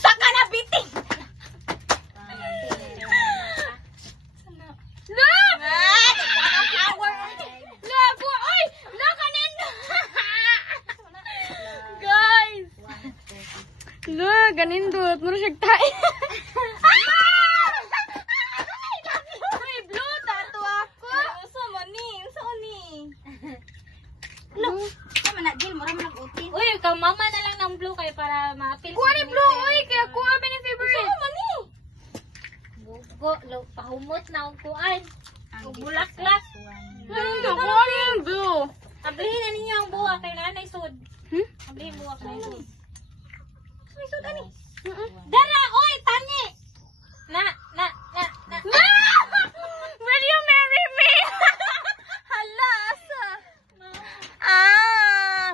Saka na biting. Look! Look! Oy! Look kanin! Guys! Look, ganindot. Muro siya tayo. May blue tato ako. Uso mo ni. Uso ni. Look. Tama na, Jill. Mura mo nag-utin. Uy, mama na lang ng blue kayo para ma-appeal. Kuha ni blue. Uy, kaya kuha ba ni favorite? Uso mo ni. Bugo, pahumot na ang kuan. Bulaklak. Kuha ni yung blue. Ablihin na ninyo ang buwa kay nanay sud. Ablihin buwa kay nanay sud. May sud ani. Dara, oy, tani. Na. Will you marry me? Hala, asa.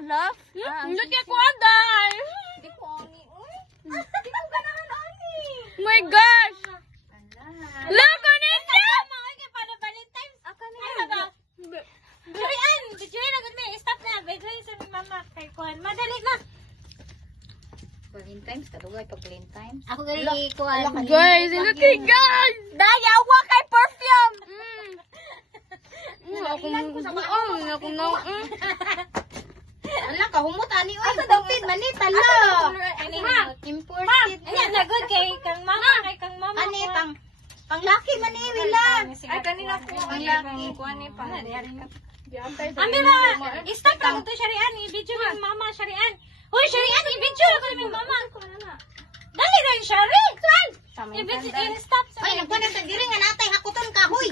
Love? Hindi kaya ko aday. Hindi ko ani, oy. Hindi ko ganahan ani. My gosh. Look, Aninda! Mga kaya paano Valentine's? Ako na yun. Julian, Julian, agad may stop na. Bigay sa ni mama kay Kuan. Madali na. Valentine's, kadugay pag Valentine's. Ako gali Kuan. Guys, look at guys! Dayawa kay perfume! Ako na. Wala ka, humot ani. Uy, Asa daw stupid, manita lo. Ani ha? Imported. Ani na good kay kang mama, kay kang mama. Ani, pang laki man ni, Wila. Ay, kanina po. Ang laki. Kuha ni pa. Amira, stop lang ito Sharian, i-video ng mama Sharian. Hoy Sharian, i-video lang ko ng mama. Dali rin Shari. Saan? I-video, i-stop. Ay, nagkuha na sa diri nga natay hakuton ka, huy.